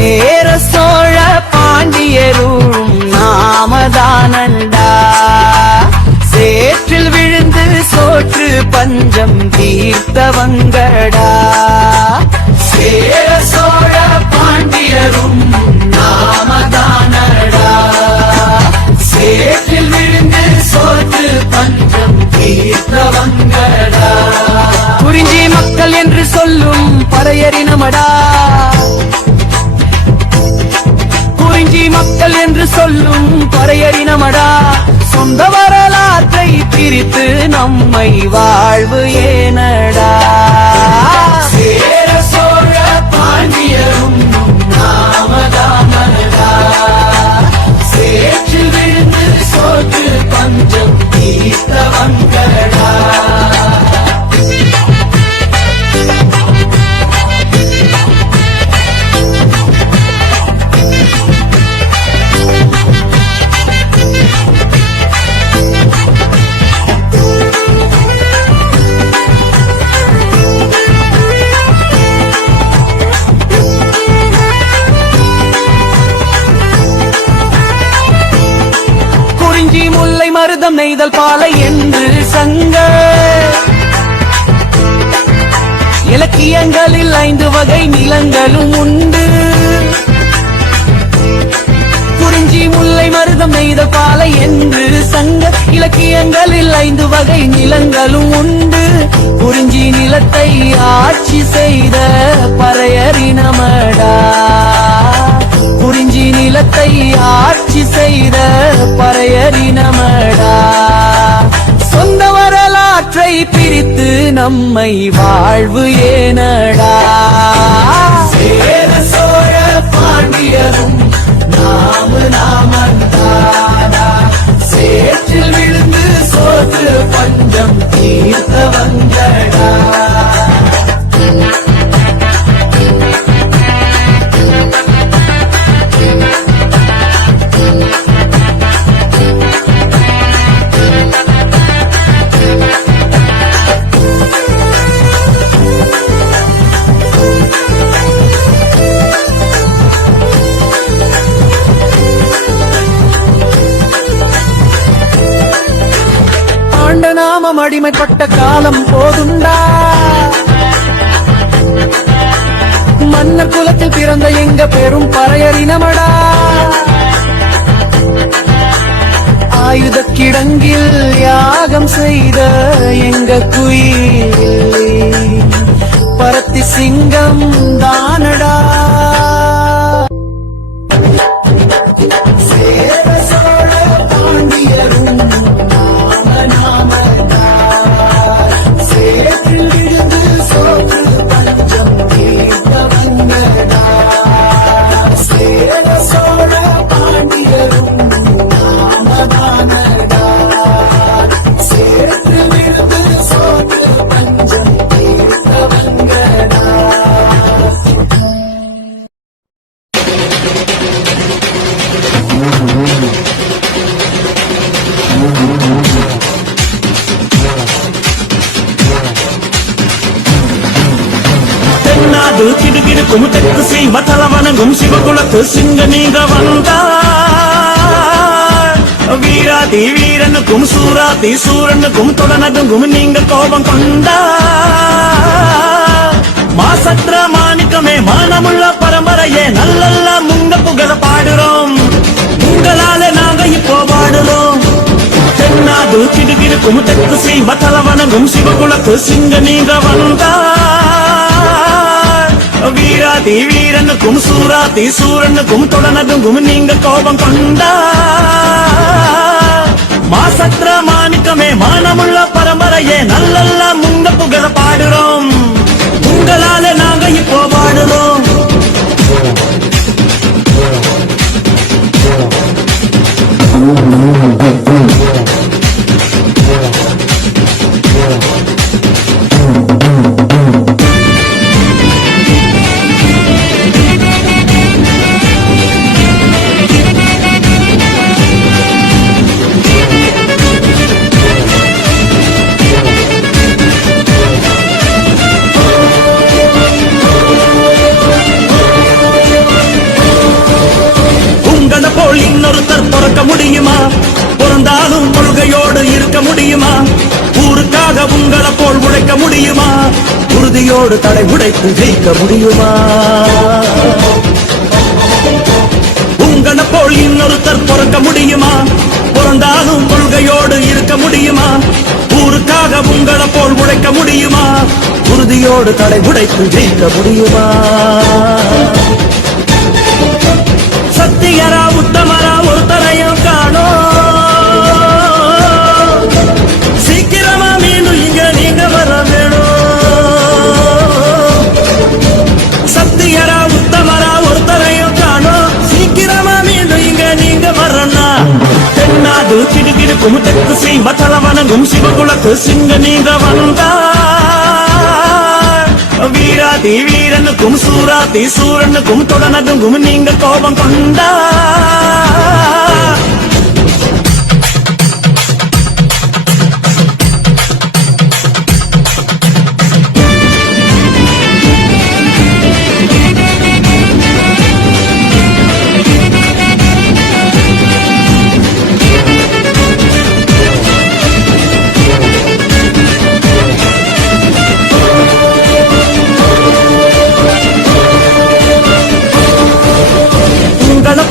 சேர சோழ பாண்டியரும் நாமதானண்டா. சேற்றில் விழுந்து சோற்று பஞ்சம் தீர்த்தவங்கடா. சேர சோழ பாண்டியரும் நாமதானடா. சேற்றில் விழுந்து சோற்று பஞ்சம் தீர்த்தவங்கடா. குறிஞ்சி மக்கள் என்று சொல்லும் பறையறினமடா. குறிஞ்சி மக்கள் என்று சொல்லும் பறையறினமடா. சொந்த வரலாற்றை பிரித்து நம்மை வாழ்வு ஏனடா. சேர சோழ பாண்டியரும் நாமதானடா. சேற்றில் விழுந்து சோற்று பஞ்சம் தீர்த்தவங்கடா. மருதம் நெய்தல் பாலை என்று சங்க இலக்கியங்களில் 5 வகை நிலங்களும் உண்டு. குறிஞ்சி முல்லை மருதம் நெய்தல் பாலை என்று சங்க இலக்கியங்களில் 5 வகை நிலங்களும் உண்டு. குறிஞ்சி நிலத்தை ஆட்சி செய்த பறையறினமடா. குறிஞ்சி நிலத்தை ஆட்சி செய்த பறையறினமடா. சொந்த வரலாற்றை பிரித்து நம்மை வாழ்வு ஏனடா. சேர சோழ பாண்டியரும் நாமதானடா. சேற்றில் விழுந்து சோற்று பஞ்சம் தீர்த்தவங்கடா. நாமம் அடிமைப்பட்ட காலம் போதுண்டா. மன்னர் குலத்தில் பிறந்த எங்க பெரும் பறையறினமடா. ஆயுத கிடங்கில் யாகம் செய்த எங்க குயில் பரத்தி சிங்கம் தானடா. சேர சோழ பாண்டியரும் கிடுகிடுக்கும் தெற்கு ஸ்ரீமதல வணங்கும் சிவகுலத்து சிங்க நீங்க வந்தார். வீராதி வீரனுக்கும் சூராதி சூரனுக்கும் தொடனதுங்கும் நீங்க கோபம் கொண்டார். மாசற்ற மாணிக்கமே மானமுள்ள பரம்பரையே நல்லல்ல முங்க புகழ பாடுறோம். உங்களால நாங்க இப்போ பாடுறோம். தென்னாடு கிடுகிடுக்கும் தெற்கு ஸ்ரீமதல வணங்கும் சிவகுலத்து சிங்க நீங்க வந்தார். வீராதி வீரனுக்கும் சூராதி சூரனுக்கும் தொடனதுங்கும் நீங்க கோபம் கொண்டார். மாசற்ற மாணிக்கமே மானமுள்ள பரம்பரையே நல்லல்ல முங்க புகழ பாடுறோம். உங்களால நாங்க இப்போ பாடுறோம். பிறக்க முடியுமா? பிறந்தாலும் கொள்கையோடு இருக்க முடியுமா? ஊருக்காக உங்களை போல் உழைக்க முடியுமா? உறுதியோடு தடை உடைத்து ஜெயிக்க முடியுமா? உங்களை போல் இன்னொருத்தர் பிறக்க முடியுமா? பிறந்தாலும் கொள்கையோடு இருக்க முடியுமா? ஊருக்காக உங்களை போல் உழைக்க முடியுமா? உறுதியோடு தடை உடைத்து ஜெயிக்க முடியுமா? சத்தியரா உத்தமரா ஒருத்தரையும் காணோம். சீக்கிரமா மீண்டும் இங்க நீங்க வர வேணும். சத்தியரா உத்தமரா ஒருத்தரையும் காணோம். சீக்கிரமா மீண்டும் இங்க நீங்க வரனா? தென்னாடு கிடுகிடுக்கும் தெற்கு சீம தலவனங்கும் சிவகுலத்து சிங்க நீங்க வந்தா வீராதி வீரனுக்கும் சூராதி சூரனுக்கும் தொடனதுங்கும் நீங்க கோபம் கொண்டா.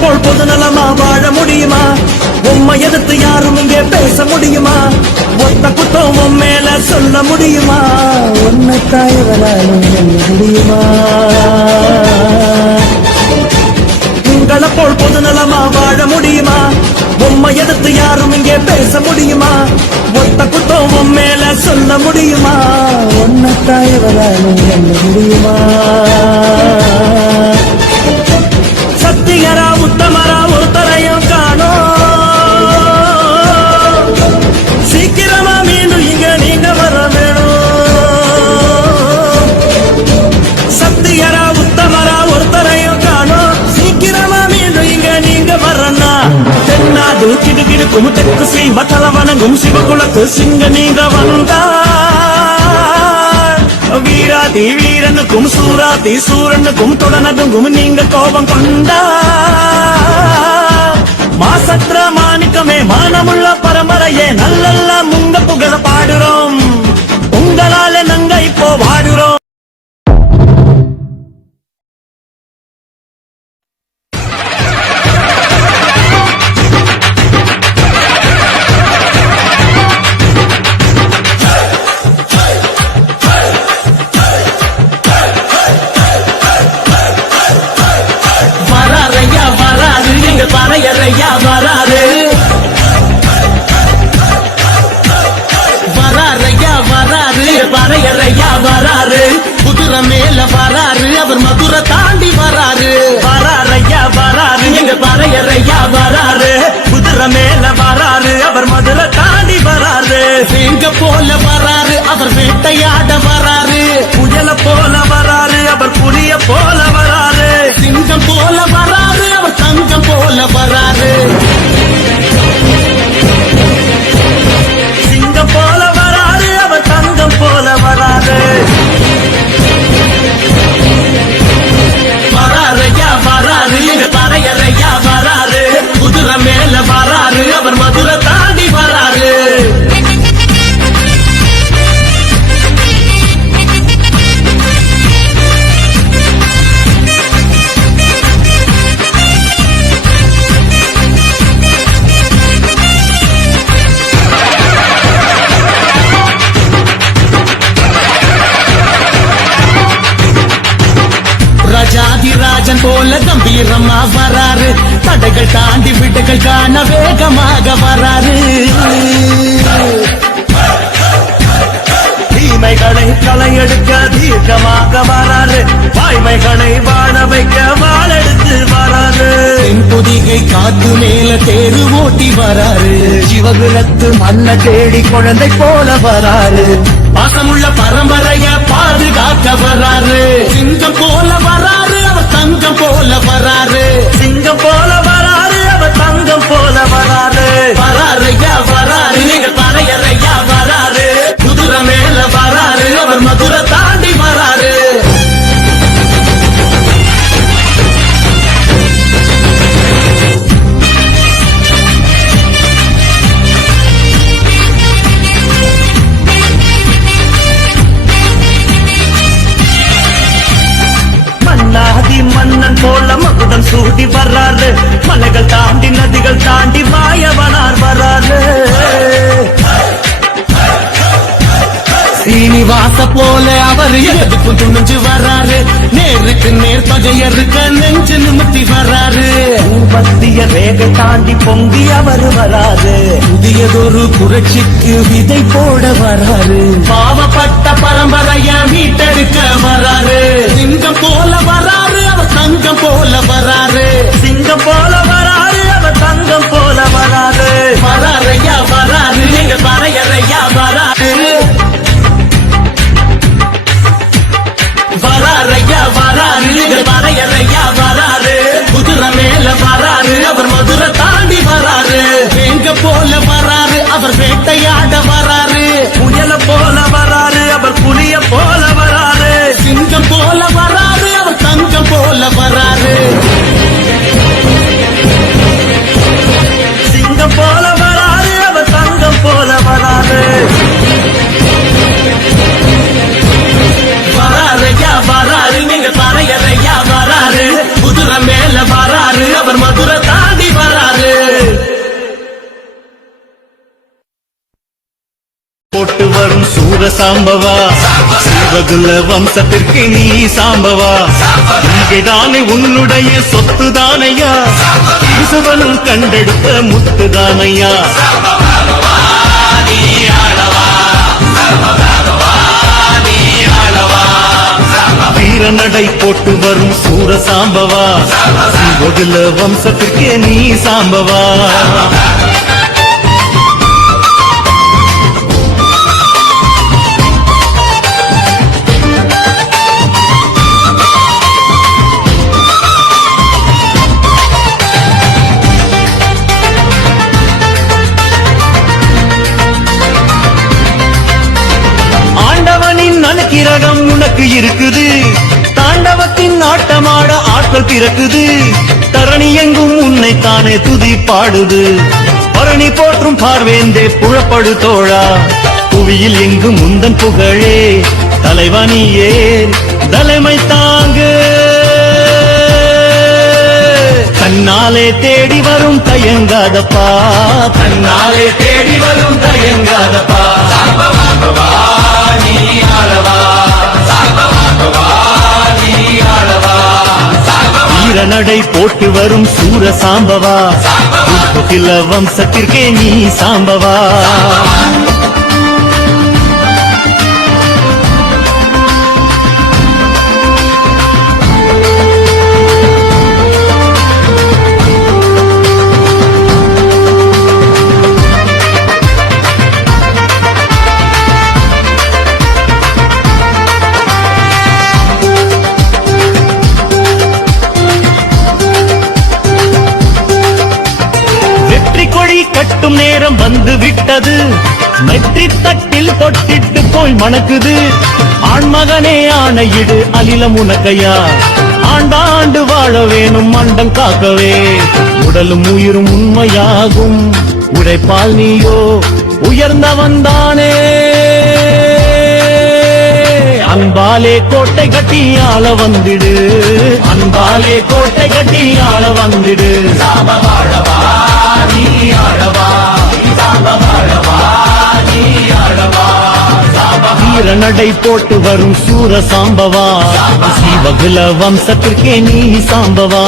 போல் பொது நலமா வாழ முடியுமா? உம்மை எதிர்த்து யாரும் இங்கே பேச முடியுமா? ஒத்த குத்தம் உன் மேல சொல்ல முடியுமா? உன்னை தாயவராலும் முடியுமா? உங்களை போல் பொது நலமா வாழ முடியுமா? உம்மை எதிர்த்து யாரும் இங்கே பேச முடியுமா? ஒத்த குத்தம் உன் மேல சொல்ல முடியுமா? உன்னை தாயவராலும் முடியுமா? சத்தியரா உத்தமரா ஒருத்தரையும் காணோம். சீக்கிரமா மீண்டும் இங்க நீங்க வர வேணும். சத்தியரா உத்தமரா ஒருத்தரையும் காணோம். சீக்கிரமா மீண்டும் இங்க நீங்க வரனா? தென்னாடு கிடுகிடுக்கும் தெற்கு சீம தலவனங்கும் சிவகுலத்து சிங்க நீங்க வந்தா வீராதி வீரனுக்கும் சூராதி சூரனுக்கும் தொடனதுங்கும் நீங்க கோபம் கொண்டா. மாசற்ற மாணிக்கமே மானமுள்ள பரம்பரையே நல்லல்ல முங்க புகழ பாடுறோம். உங்களால நாங்க இப்போ வாடுறோம். பறையறையா வராரு வராரையா வராரு பறையறையா வராரு. குதிரை மேல வராரு அவர் மதுரை தாண்டி வராரு. வராரையா வராரு எங்க பறையறையா வராரு. குதிரை மேல வராரு அவர் மதுரை தாண்டி வராரு. எங்க போல வராரு அவர் வேட்டையாட வராரு. புயல போல வராரு அவர் புலிய போல வராரு. சிங்கம் போல வராரு அவர் தங்கம் போல வராரு. சிங்கம் போல வராரு அவர் தங்கம் போல வராரு. வராரையா வராரு எங்க பறையறையா வராரு. குதிரை மேல வராரு அவர் மதுரை தாண்டி வராரு. ராஜாதிராஜன் போல கம்பீரமா வராரு. தடைகள் தாண்டி விடைகள் காண வேகமாக வராரு. தீமைகளை களையெடுக்க தீர்க்கமாக வராரு. வாய்மைகளை வாழ வைக்க வாழெடுத்து வராரு. புதிகை காத்து மேல தேரு ஓட்டி வராரு. சிவகுலத்து மண்ண தேடி குழந்தை போல வராரு. பாசமுள்ள பரம்பரைய பாதுகாக்க வராரு. சிங்கம் போல வராரு அவர் தங்கம் போல வராரு. சிங்கம் போல வராரு அவர் தங்கம் போல வராரு. வராரையா வராரு எங்க பறையறையா வராரு. குதிரை மேல வராரு அவர் மதுரை தாண்டி வராரு. மன்னன் போல மகுடம் சூடி வர்றாரு. மலைகள் தாண்டி நதிகள் தாண்டி மாயவனார் வர்றாரு. சீனிவாச போல அவர் எதுக்கும் துணிஞ்சு வர்றாரு. நேருக்கு நேர் பகையருக்க நெஞ்சு நிமித்தி வர்றாரு. மத்திய ரேகை தாண்டி பொங்கி அவர் வராது. புதியதொரு புரட்சிக்கு விதை போட வராரு. பாவப்பட்ட பரம்பரைய மீட்டெடுக்க வராரு. சிங்கம் போல வராரு, அவர் தங்கம் போல வராரு. சிங்கம் போல வராரு, அவர் தங்கம் போல வராரு. வராரையா வராரு, நீங்க வரையறையா வராரு. வராரையா வராரு, வரையறையா வராரு. குதிரை மேல வராரு, அவர் மதுரை தாண்டி வராரு. வேங்க போல வராரு, அவர் வேட்டையாட வராரு. புயல போல வராரு, அவர் புலிய போல வராரு. சிங்கம் போல வராரு, அவர் தங்கம் போல வராரு. சிங்கம் போல வராரு, அவர் தங்கம் போல வராரு. வராரையா வராரு, நீங்க வரையறையா வராரு. குதிரை மேல வராரு, அவர் மதுரை தாண்டி வராரு. போட்டு வரும் சூர சாம்பவா, சிவகுல வம்சத்திற்கு நீ சாம்பவா. இங்கேதானே உன்னுடைய சொத்து தானையா, கிருசவனும் கண்டெடுத்த முத்து தானையா. வீரநடை போட்டு வரும் சூர சாம்பவா, சிவகுல வம்சத்திற்கு நீ சாம்பவா. கிரகம் உனக்கு இருக்குது, தாண்டவத்தின் ஆட்டமாட ஆட்கள் பிறக்குது. தரணி எங்கும் உன்னை தானே துதி பாடுது. பரணி போற்றும் பார்வேந்தே புழப்படு தோழா. புவியில் எங்கும் முந்தன் புகழே தலைவனியே தலைமை தாங்கு. தன்னாலே தேடி வரும் தயங்காதப்பா, தன்னாலே தேடி வரும் தயங்காதப்பா. வீரநடை போட்டு வரும் சூர சாம்பவா, புகில வம்சத்திற்கே நீ சாம்பவா. கட்டும் நேரம் வந்து விட்டது. நெற்றி தட்டில் தொட்டிட்டு போய் மணக்குது. ஆண்மகனே ஆணையிடு அலிலம் உனக்கையா. ஆண்டாண்டு வாழ வேணும் மண்டம் காக்கவே. உடலும் உயிரும் உண்மையாகும் உழைப்பால் நீயோ உயர்ந்தவன்தானே. அன்பாலே கோட்டை கட்டி ஆள வந்திடு, அன்பாலே கோட்டை கட்டி ஆள வந்திடு. வீரநடை போட்டு வரும் சூர சாம்பவா, சிவகுல வம்சத்திற்கே நீ சாம்பவா.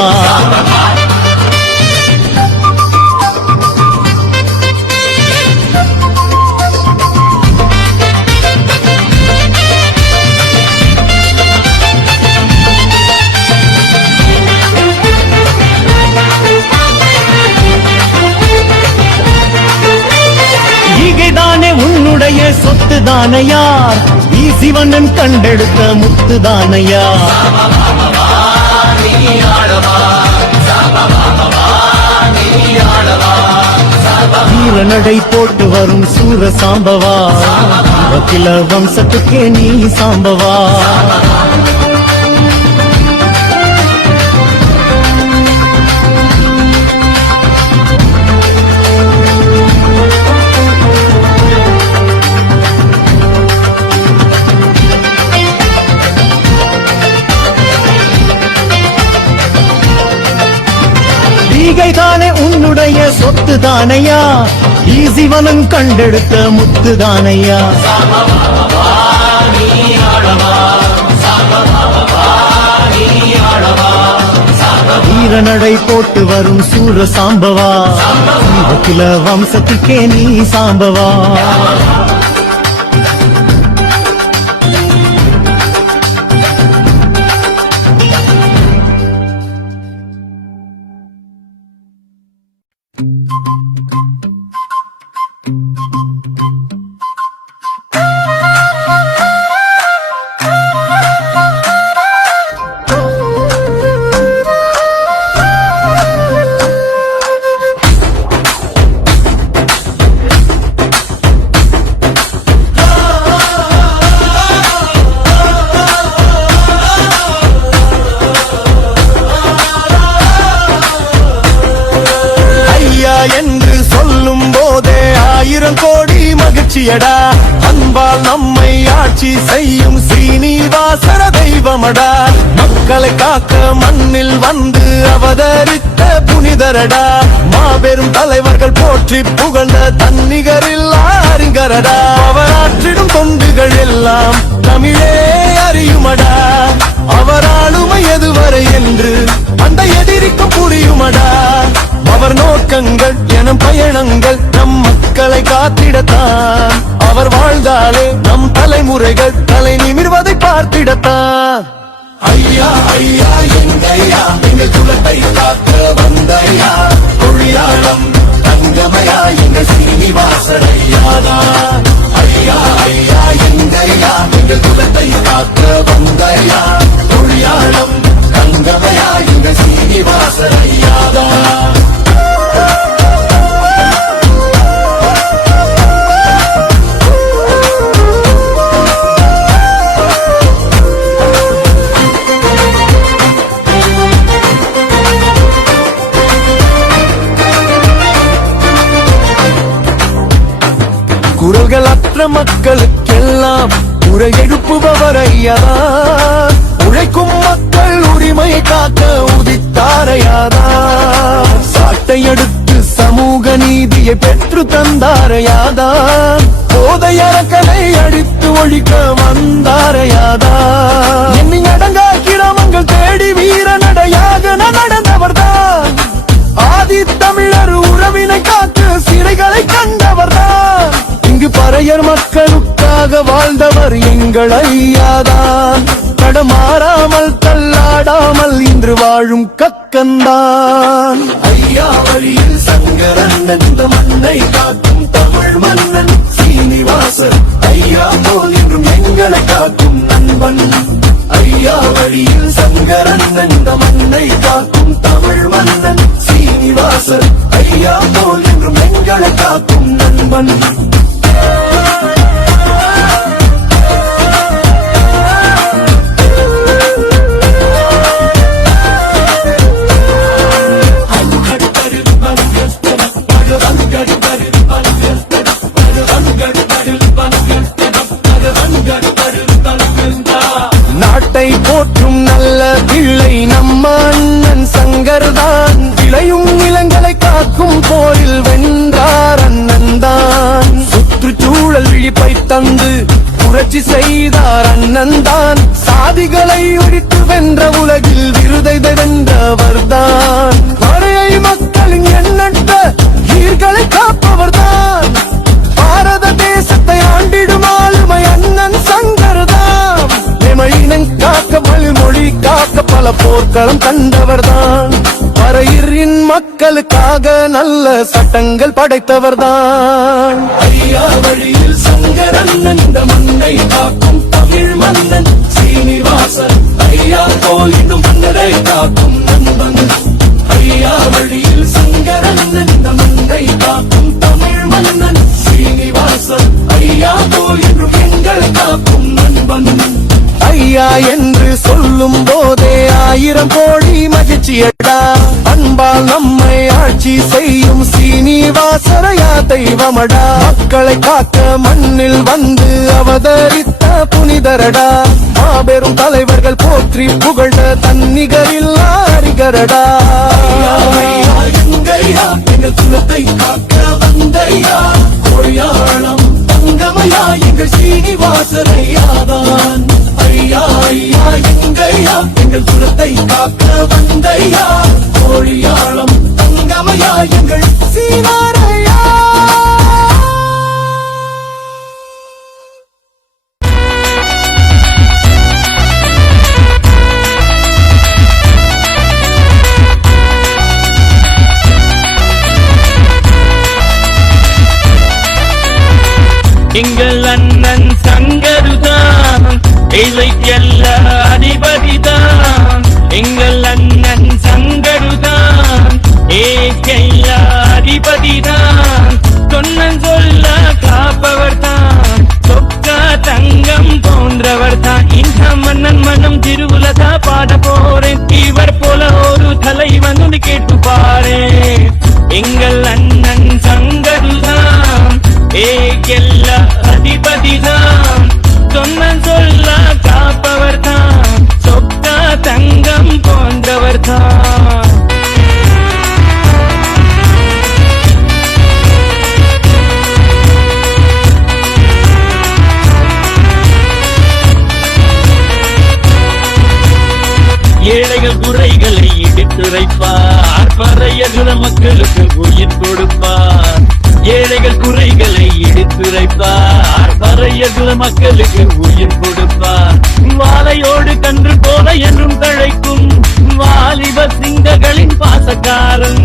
உன்னுடைய சொத்து தானையார், சிவனன் கண்டெடுத்த முத்து தானையார். வீரநடை போட்டு வரும் சூர சாம்பவா, வக்கில வம்சத்துக்கே நீ சாம்பவா. பொதிகை தானே உன்னுடைய சொத்து தானையா, ஈசிவனும் கண்டெடுத்த முத்து தானையா. வீரநடை போட்டு வரும் சூர சாம்பவா, குல வம்சத்துக்கே நீ சாம்பவா. என்று சொல்லும் போதே 1000 கோடி மகிழ்ச்சியடா. அன்பால் நம்மை ஆட்சி செய்யும் ஸ்ரீனிவாசர தெய்வமடா. மக்களை காக்க மண்ணில் வந்து அவதரித்த புனிதரடா. மாபெரும் தலைவர்கள் போற்றி புகழ்ந்த தன்னிகரில்லா அறிஞரடா. அவர் ஆற்றிடும் தொண்டுகள் எல்லாம் தமிழே அறியுமடா. அவர் ஆளுமை எதுவரை என்று அந்த எதிரிக்கும் புரியுமடா. அவர் நோக்கங்கள் எனும் பயணங்கள் நம் மக்களை காத்திடத்தான். அவர் வாழ்ந்தாலே நம் தலைமுறைகள் தலை நிமிர்வதை பார்த்திடத்தான். ஐயா ஐயா எங்கையா, எங்கள் குலத்தை காக்க வந்தையா. தொழிலாளம் தங்கமையா, எங்கள் சீனிவாசரையாதா. ஐயா ஐயா எங்கையா, எங்கள் குலத்தை காக்க வந்தையா. தொழிலாளம் தங்கமையா, எங்கள் சீனிவாசரையாதா. குரல்கள் அற்ற மக்களுக்கெல்லாம் குரல் எழுப்புபவர் ஐயாதா. உழைக்கும் மக்கள் உரிமையை காக்க உதித்தாரையாதா. சாட்டை எடுத்து சமூக நீதியை பெற்று தந்தாரையாதா. போதை அரக்கனை அடித்து ஒழிக்க வந்தாரையாதா. எண்ணி அடங்கா கிராமங்கள் தேடி வீர நடையாக நடந்தவர்தான். ஆதி தமிழர் உறவினை காத்து சிறைகளை கண்டவர்தான். இங்கு பறையர் மக்களுக்காக வாழ்ந்தவர் எங்கள் ஐயாதான். தடமாறாமல் தள்ளாடாமல் இன்று வாழும் கக்கன்தான். ஐயா வழியில் சங்கரன் இந்த மண்ணை காக்கும் தமிழ் மன்னன் சீனிவாசன். ஐயா போல் என்றும் எங்களை காக்கும் நண்பன். ஐயா வழியில் சங்கரன் இந்த மண்ணை காக்கும் தமிழ் மன்னன் சீனிவாசன். ஐயா போல் என்றும் எங்களை காக்கும் நண்பன். நாட்டை போற்றும் நல்ல பிள்ளை நம்ம அண்ணன் சங்கர்தான். விளையும் நிலங்களை காக்கும் போரில் வென்றார் அண்ணன் தான். சுற்றுச்சூழல் விழிப்பை தந்து புரட்சி செய்தார் அண்ணன் தான். சாதிகளை ஒழித்து வென்ற உலகில் விருதை வென்றவர்தான். வரையை மக்களின் எண்ணற்ற ஈர்களை காப்பவர்தான். பாரத தேசத்தை ஆண்டிடும் ஆளுமை அண்ணன் சங்கர்தான். இனம் காக்க மொழி காக்க பல போர்க்களம் கண்டவர்தான். பறையரின் மக்களுக்காக நல்ல சட்டங்கள் படைத்தவர்தான். ஐயா வழியில் சங்கரன் இந்த மண்ணை காக்கும் தமிழ் மன்னன் சீனிவாசன். ஐயா போல் இன்னும் மன்னரை காக்கும் நண்பன். ஐயா வழியில் சங்கரன் இந்த மண்ணை காக்கும் தமிழ் மன்னன் சீனிவாசன். ஐயா போல் இன்னும் எங்கள் காக்கும் நண்பன். ஐயா என்று சொல்லும் போதே 1000 கோடி மகிழ்ச்சியடா. அன்பால் நம்மை ஆட்சி செய்யும் சீனிவாசரையா தெய்வமடா. மக்களை காக்க மண்ணில் வந்து அவதரித்த புனிதரடா. மாபெரும் தலைவர்கள் போற்றி புகழ்ந்த தன்னிகரில்லா அறிஞரடா. வாசலையாதான். ஐயா ஐயா எங்கையா எங்கள் குலத்தை காக்க வந்தையா, கோழியாளம் தங்கமையா எங்கள் சீனாரையா. எங்கள் அண்ணன் சங்கருதான் இலைக்கெல்ல அதிபதிதான். எங்கள் அண்ணன் சங்கருதான் ஏக்கெல்ல அதிபதிதான். சொன்ன சொல்ல காப்பவர் தான், சொக்கா தங்கம் போன்றவர் தான். இந்த மன்னன் மனம் திருவுலதா பாட போறேன், இவர் போல ஒரு தலைவன் கேட்டு பாரு. எங்கள் அண்ணன் சங்கருதான் ஏகெல்ல அதிபதிதான். சொன்ன சொல்ல காப்பவர் தான், சொக்கா தங்கம் போன்றவர் தான். ஏழைகள் குறைகளை இடித்துரைப்பார், பறையகுல மக்களுக்கு உயிர் கொடுப்பார். ஏழைகள் குறைகளை இடித்துரைப்பார், பறையகுல மக்களுக்கு உயிர் கொடுப்பார். வாழையோடு கன்று போல என்றும் தழைக்கும் வாலிப சிங்கங்களின் பாசக்காரன்,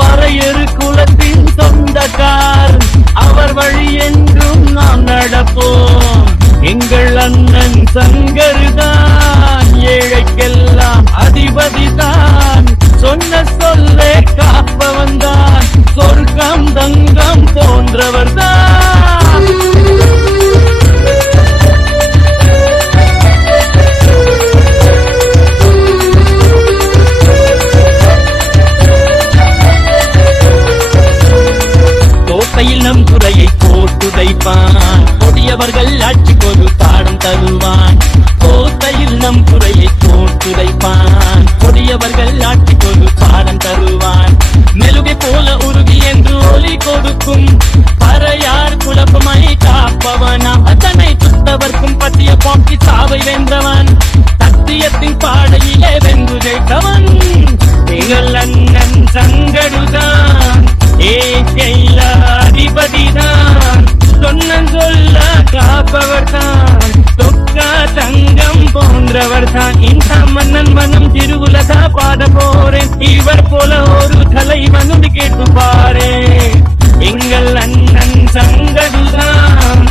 பறையறு குலத்தின் சொந்தக்காரன். அவர் வழி என்றும் நாம் நடப்போம். எங்கள் அண்ணன் சங்கருதான் ஏழைக்கெல்லாம் அதிபதிதான். சொன்ன சொல்லே காப்பவன் தான், சொர்க்கம் தங்கம் போன்றவர் தான். கோட்டையில் நம் துறையை போட்டுதைப்பான், கொடியவர்கள் ஆட்சி ஒரு பாடம் தருவான். கோட்டையில் நம் துறையை போட்டுதைப்பான், கொடியவர்கள் ஆட்சி ஒரு பாடம் தருவான். மெழுகை போல உருகி என்று ஒலி கொடுக்கும் பறையார் குழப்பமை காப்பவனாம். அதனை சுத்தவர்க்கும் பற்றிய போக்கி சாவை வென்றவன், சத்தியத்தின் பாடையிலே வென்று ஜெயித்தவன். எங்கள் அண்ணன் சங்கருதான் ஏகெல்ல அதிபதிதான். சொன்ன சொல்ல காப்பவர் தான், சொக்கா தங்கம் போன்றவர் தான். இந்த மன்னன் மனம் திருவுலதா பாட போறேன், இவர் போல ஒரு தலைவன் கேட்டு பாரு. எங்கள் அண்ணன் சங்கருதான்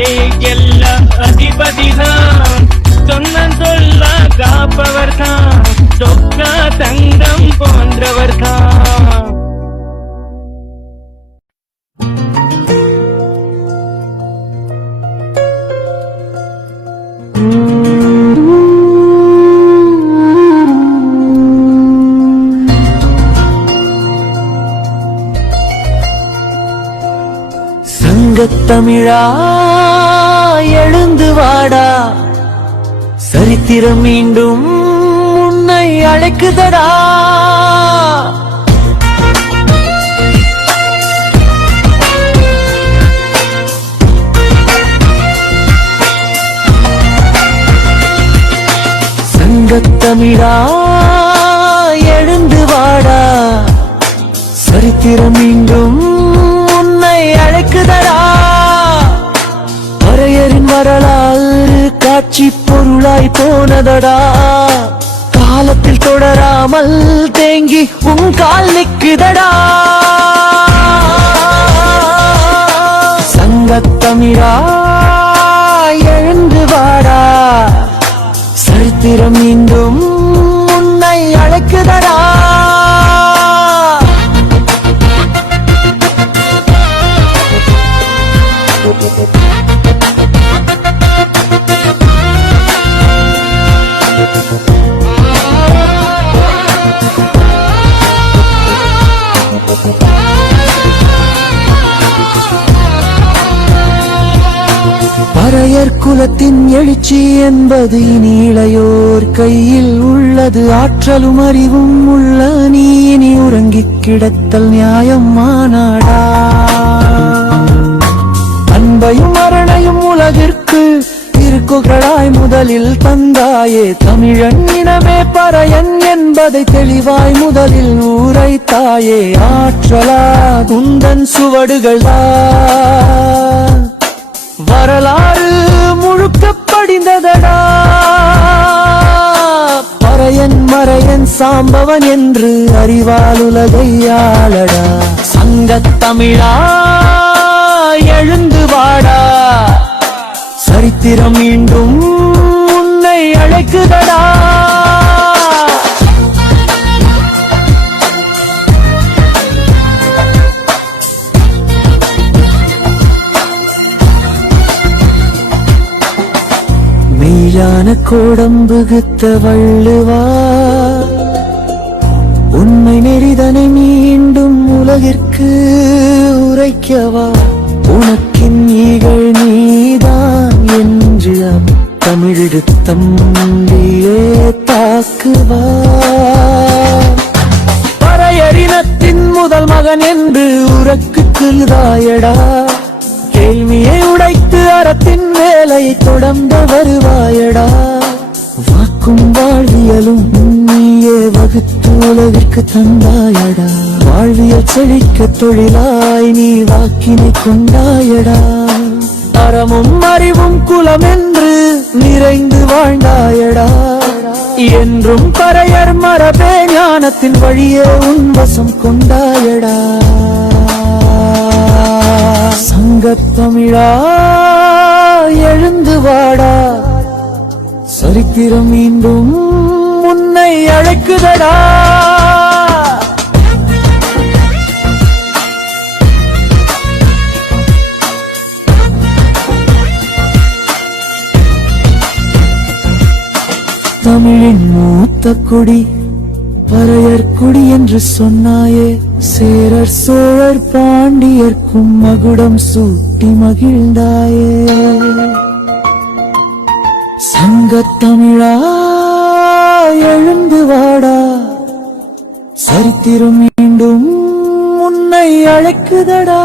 ஏகெல்ல அதிபதிதான். சொன்ன சொல்ல காப்பவர் தான், சொக்கா தங்கம் போன்றவர் தான். தமிழா எழுந்து வாடா, சரித்திரம் மீண்டும் உன்னை அழைக்குதடா. சங்கத்தமிழா எழுந்து வாடா, சரித்திரம் மீண்டும் உன்னை அழைக்குதடா. பறையரின் வரலாறு காட்சி பொருளாய் போனதடா, காலத்தில் தொடராமல் தேங்கி உன் கால் நிக்குதடா. சங்கத்தமிழா எழுந்து வாடா, சரித்திரம் மீண்டும் உன்னை அழைக்குதடா. பறையர் குலத்தின் எழுச்சி என்பது இனி இளையோர் கையில் உள்ளது. ஆற்றலும் அறிவும் உள்ள நீ இனி உறங்கிக் கிடத்தல் நியாயமானாடா. அன்பையும் அரணையும் உலகிற்கு துணுக்குகளாய் முதலில் தந்தாயே. தமிழன் இனமே பறையன் என்பதை தெளிவாய் முதலில் உரைத்தாயே. ஆற்றலா குந்தன் சுவடுகளா வரலாறு முழுக்க படிந்ததடா. பறையன் மறையன் சாம்பவன் என்று அறிவால் உலகை ஆளடா. சங்கத் தமிழா எழுந்து வாடா, சரித்திரம் மீண்டும் உன்னை அழைக்குதடா. மெய்யான கோடம்புகுத்த வள்ளுவா, உண்மை நெறிதனை மீண்டும் உலகிற்கு உரைக்கவா. உனக்கின் ஈகள் நீதான் என்று தமிழெடுத்தம்பியே தாக்குவா. பறையறினத்தின் முதல் மகன் என்று உறக்குதாயடா. கேள்வியை உடைத்து அறத்தின் வேலையை தொடர்ந்து வருவாயடா. வாக்கும் வாழ்வியலும் நீயே வகுத்து உலகிற்கு தந்தாயடா. வாழ்வியல் செழிக்க தொழிலாய் நீ வாக்கினை கொண்டாயடா. அறமும் அறிவும் குலம் என்று நிறைந்து வாழ்ந்தாயடா. என்றும் பறையர் மரபே ஞானத்தின் வழியே உன்வசம் கொண்டாயடா. சங்கத் தமிழா எழுந்து வாடா, சரித்திரம் மீண்டும் உன்னை அழைக்குதடா. தமிழின் மூத்த குடி பறையர் குடி என்று சொன்னாயே. சேரர் சோழர் பாண்டியர்க்கும் மகுடம் சூட்டி மகிழ்ந்தாயே. சங்கத் தமிழா எழுந்து வாடா, சரித்திரம் மீண்டும் உன்னை அழைக்குதடா.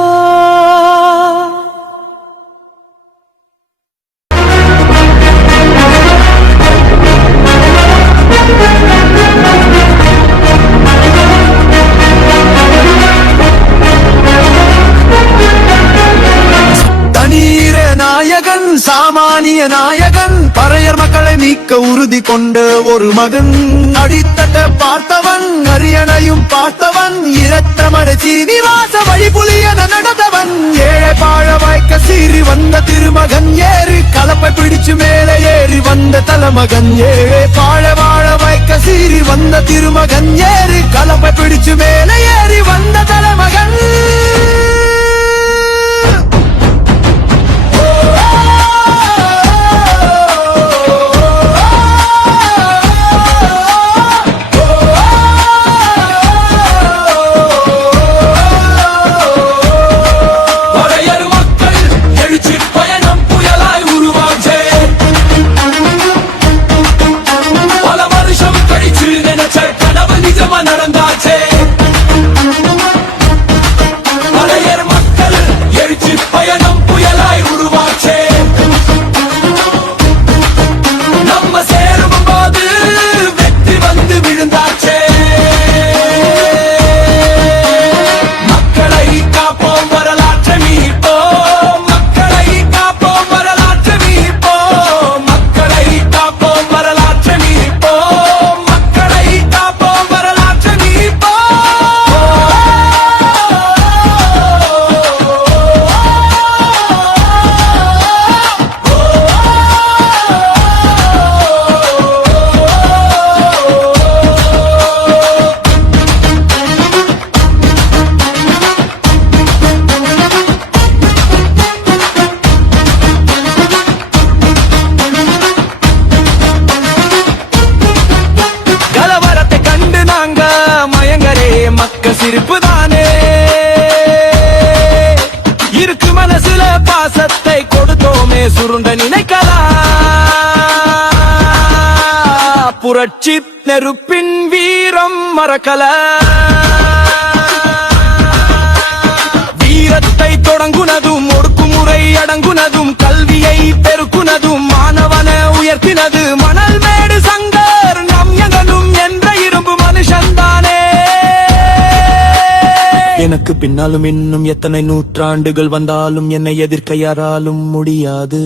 சாமானிய நாயகன் பறையர் மக்களை மீட்க உறுதி கொண்ட ஒரு மகன். அடித்தட்ட பார்த்தவன், அரியணையும் பார்த்தவன், இரத்தமட சீனிவாச வழிபுலியன நடந்தவன். ஏழை பாழ வாய்க்க சீறி வந்த திருமகன் ஏறி கலப்பை பிடிச்சு மேலே ஏறி வந்த தலைமகன். ஏழை பாழ வாழ வாய்க்க சீறி வந்த திருமகன் ஏறி கலப்பை பிடிச்சு மேலே ஏறி வந்த தலைமகன். சிரிப்பு தானே இருக்கு மனசுல, பாசத்தை கொடுத்தோமே சுருண்ட நினைக்கலாம். புரட்சி நெருப்பின் வீரம் மறக்கல, வீரத்தை தொடங்குனதும் ஒடுக்குமுறை அடங்குனதும் கல்வியை பெருக்குனதும் மாணவன் எனக்கு பின்னாலும் இன்னும் எத்தனை நூற்றாண்டுகள் வந்தாலும் என்னை எதிர்க்க யாராலும் முடியாது.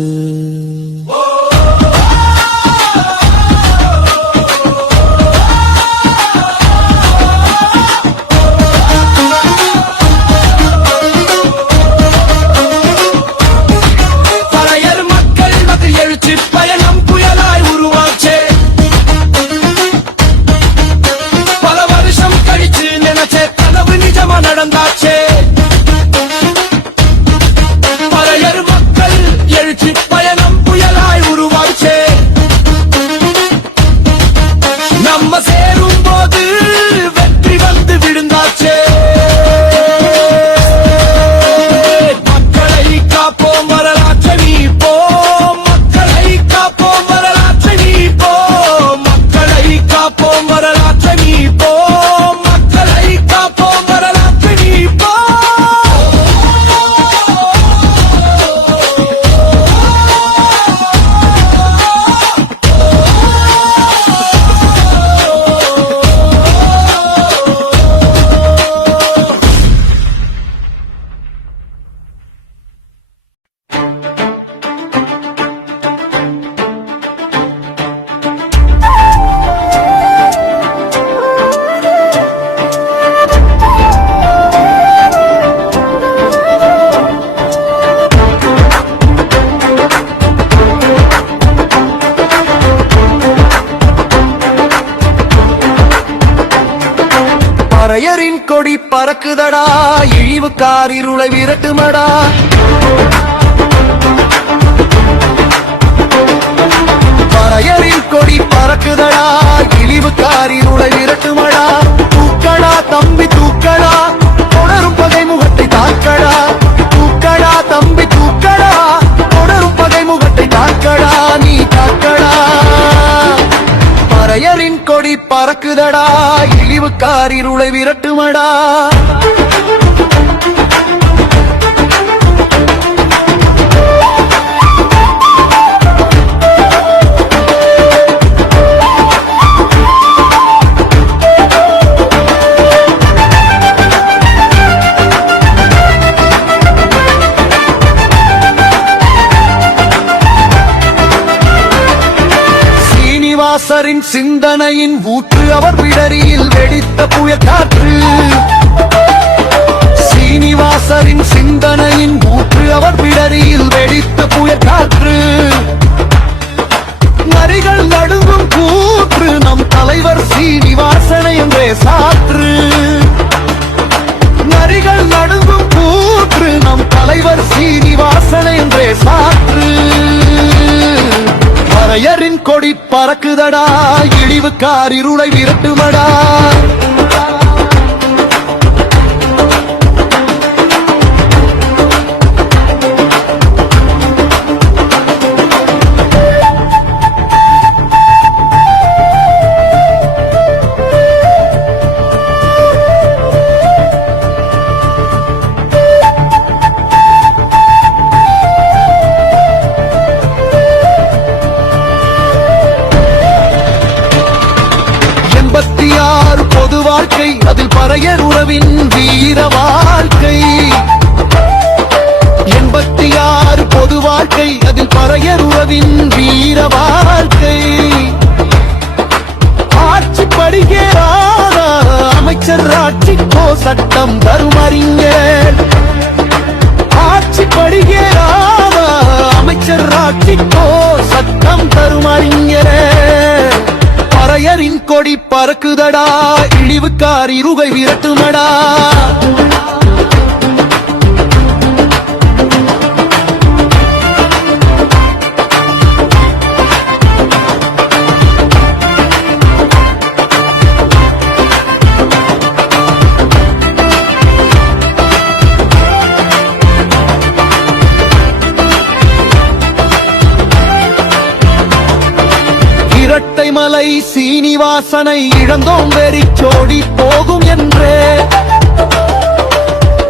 பறையர் மக்கள் மக்கள் எழுச்சி பயணம் புயலாய் உருவாச்சே. பல வருஷம் கழிச்சு நினைச்சே கனவு நிஜமா நடந்தாச்சே. பறையர் மக்கள் எழுச்சி பயணம் புயலாய் உருவாச்சே. நம்ம சேரும் போது வெற்றி வந்து விழுந்தாச்சே. மக்களை காப்போம் வரலாற்றை மீட்போம். மக்களை காப்போம் வரலாற்றை மீட்போம். மக்களை காப்போம் வரலாற்றை மீட்போம். மக்களை காப்போம் வரலாற்றை மீட்போம். பறையரின் கொடி பறக்குதடா, இழிவுக்கார் இருளை விரட்டுமடா. பறையரின் கொடி பறக்குதடா, இழிவுக்கார் இருளை விரட்டுமடா. தூக்கடா தம்பி தூக்கடா, தொடரும் பகை முகத்தை தாக்கடா. தூக்கடா தம்பி தூக்கடா, தொடரும் பகை முகத்தை தாக்கடா. நீ தாக்கடா. பறையரின் கொடி பறக்குதடா, இழிவுக்கார் இருளை விரட்டுமடா. சீனிவாசரின் சிந்தனையின் ஊற்று அவர் பிடரியில் வெடித்த புயல் காற்று. சீனிவாசரின் சிந்தனையின் ஊற்று அவர் பிடரியில் வெடித்த புயல் காற்று. நரிகள் நடுங்கும் கூற்று நம் தலைவர் சீனிவாசனை என்றே சாற்று. நரிகள் நடுங்கும் கூற்று நம் தலைவர் சீனிவாசனை என்றே சாற்று. பறையரின் கொடி பறக்குதடா, இழிவுக்கார் இருளை விரட்டுமடா. பொது வாழ்க்கை அதில் பறையர் உறவின் வீர வாழ்க்கை. 86 பொது வாழ்க்கை அதில் பறையர் உறவின் வீர வாழ்க்கை. ஆட்சி படுகிறாத அமைச்சர் ஆட்சிக்கோ சட்டம் தரும் அறிஞர். ஆட்சி படுகிறாத அமைச்சர் ஆட்சிக்கோ சட்டம் தரும் அறிஞரே. பறையரின் கொடி பறக்குதடா, இழிவுக்கார் இருகை விரட்டுமடா. இரட்டைமலை சீனிவாசனை இழந்தோம் வெறிச்சோடி போகும் என்றே.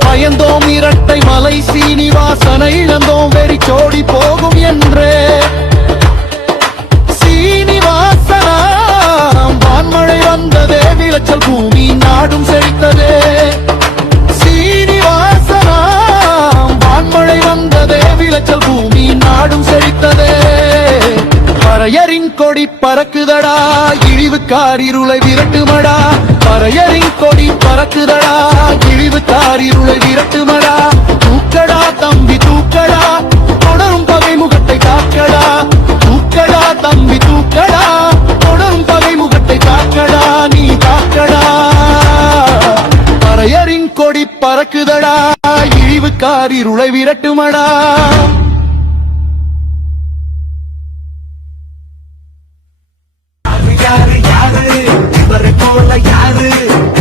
பயந்தோம் இரட்டைமலை சீனிவாசனை இழந்தோம் வெறிச்சோடி போகும் என்றே. சீனிவாசனாம் வான்மழை வந்ததே, விளைச்சல் பூமி நாடும் செழித்ததே. கொடி பறக்குதடா, இழிவுக்கார் இருளை விரட்டுமடா. பறையரின் கொடி பறக்குதடா, இழிவுக்கார் இருளை விரட்டுமடா. தூக்கடா தம்பி தூக்கடா, தொடரும் பகை முகத்தை காக்கடா. தூக்கடா தம்பி தூக்கடா, தொடரும் பகை முகத்தை காக்கடா, நீ காக்கடா. பறையரின் கொடி பறக்குதடா, இழிவுக்கார் இருளை விரட்டுமடா. யாரு யாரு இவரை போல யாரு,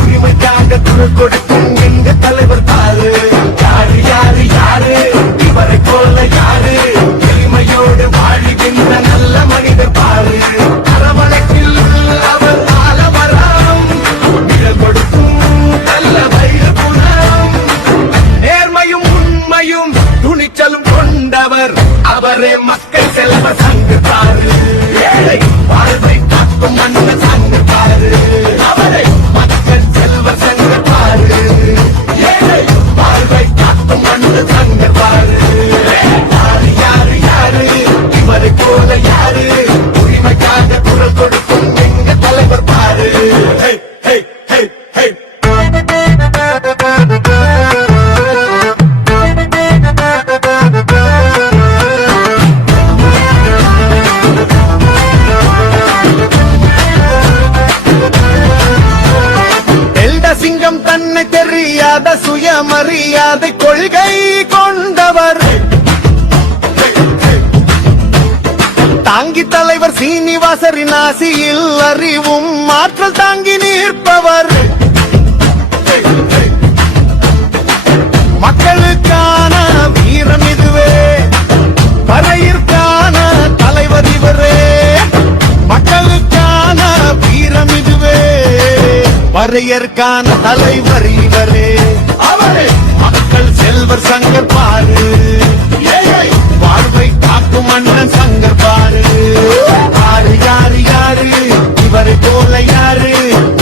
உரிமைக்காக குரல் கொடுக்கும் எங்க தலைவர் பாரு. யாரு யாரு யாரு இவரை போல யாரு, எளிமையோடு வாழ்கின்ற நல்ல மனிதர் பாரு. அரவணைக்கில் அவர் ஆலமரம், நிழல் கொடுக்கும் நல்ல வயிறு குணம். நேர்மையும் உண்மையும் துணிச்சலும் கொண்டவர், அவரே மக்கள் செல்வ சங்கு பாரு. ஏழை வாழ்வை காக்கும் மன்னர் சங்கு பாரு, அவரை மக்கள் செல்வ சங்கு பாரு. ஏழை வாழ்வை காக்கும் மன்னர் சங்கு பாரு. யாரு யாரு யாரு இவரை போல யாரு, உரிமைக்காக குரல் கொடுக்கும் எங்க தலைவர் பாரு. ஹே ஹே ஹே ஹே. சிங்கம் தன்னை தெரியாத சுயமரியாதை கொள்கை கொண்டவர், தாங்கி தலைவர் சீனிவாசரின் ஆசியில் அறிவும் ஆற்றல் தாங்கி நிற்பவர். மக்களுக்கான வீரம் இதுவே, பறையிற்கான தலைவர் இவரே. மக்களுக்கான வீரம் இதுவே, பறையற்கான தலைவர் இவரே. அவரே மக்கள் செல்வர் சங்கர் பாரு, ஏழை வாழ்வை காக்கும் அண்ணன் சங்கர் பாரு. யாரு யாரு யாரு இவரை போல யாரு,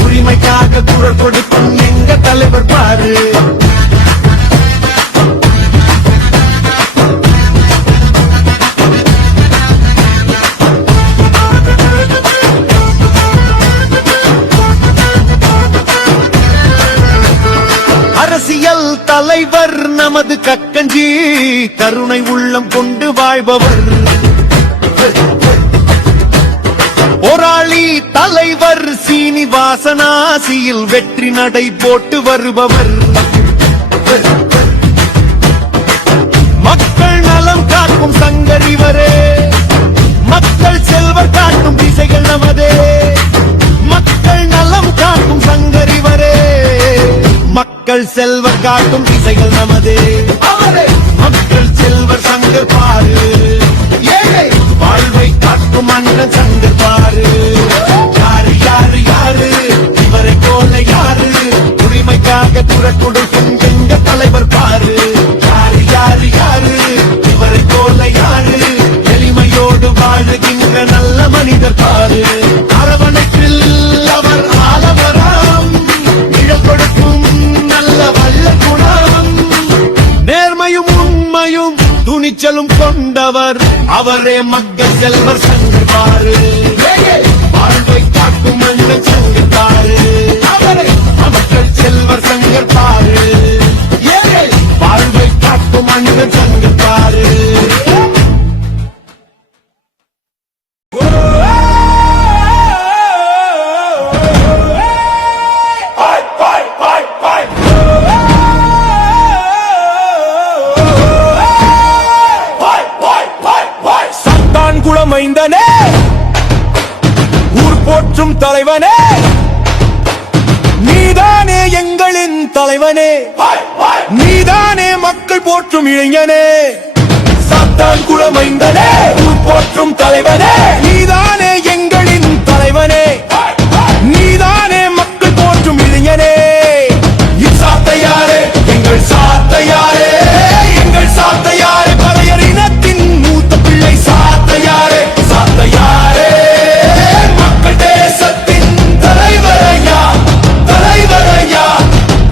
உரிமைக்காக குரல் கொடுக்கும் எங்க தலைவர் பாரு. அரசியல் தலைவர் நமது கக்கஞ்சி, கருணை உள்ளம் கொண்டு வாழ்பவர். போராளி தலைவர் சீனிவாசனாசியில் வெற்றி நடை போட்டு வருபவர். மக்கள் நலம் காக்கும் சங்கர் இவரே, மக்கள் செல்வர் காட்டும் திசைகள் நமதே. மக்கள் நலம் காக்கும் சங்கர் இவரே, மக்கள் செல்வர் காட்டும் திசைகள் நமதே. அவரே மக்கள் செல்வர் சங்கர் பாரு, ஏழை வாழ்வை காட்டும் அண்ணன் சங்கர் பாரு. யாரு யாரு யாரு இவரை போல யாரு, உரிமைக்காக குரல் கொடுக்கும் எங்க தலைவர் பாரு. யாரு யாரு யாரு இவரை போல யாரு, எளிமையோடு வாழுகின்ற நல்ல மனிதர் பாரு. அரவணைப்பில் அவர் ஆலமரம், நிழல் கொடுக்கும் நல்ல வல்ல குணம். நேர்மையும் உண்மையும் துணிச்சலும் கொண்டவர், அவரே மக்கள் செல்வர் சங்கர் பாரு. வாழ்வை காக்கும் மன்னர் சங்கர் பாரு, அவரை மக்கள் செல்வர் சங்கர் பாரு. ஏழை வாழ்வை காக்கும் மன்னர் சங்கர் பாரு. குளமைந்தனே, ஊர் போற்றும் தலைவனே, நீதானே எங்களின் தலைவனே, நீதானே மக்கள் போற்றும் இளைஞனே. சாத்தான் குளமைந்தனே, ஊர் போற்றும் தலைவனே, நீதானே எங்களின் தலைவனே, நீதானே மக்கள் போற்றும் இளைஞனே. சாத்தையாரே எங்கள் சாத்தையாரே, எங்கள் சாத்தையாரே, பறையர் இனத்தின் மூத்த பிள்ளை சாத்தையாரே. சாத்தையாரே மக்கள் தேசத்தின் தலைவரையா, தலைவரையா.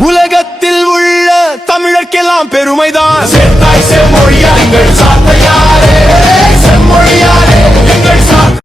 உலகத்தில் உள்ள தமிழர்க்கெல்லாம் பெருமைதான். சேர்த்தாய் செம்மொழியா எங்கள் சாத்தையா,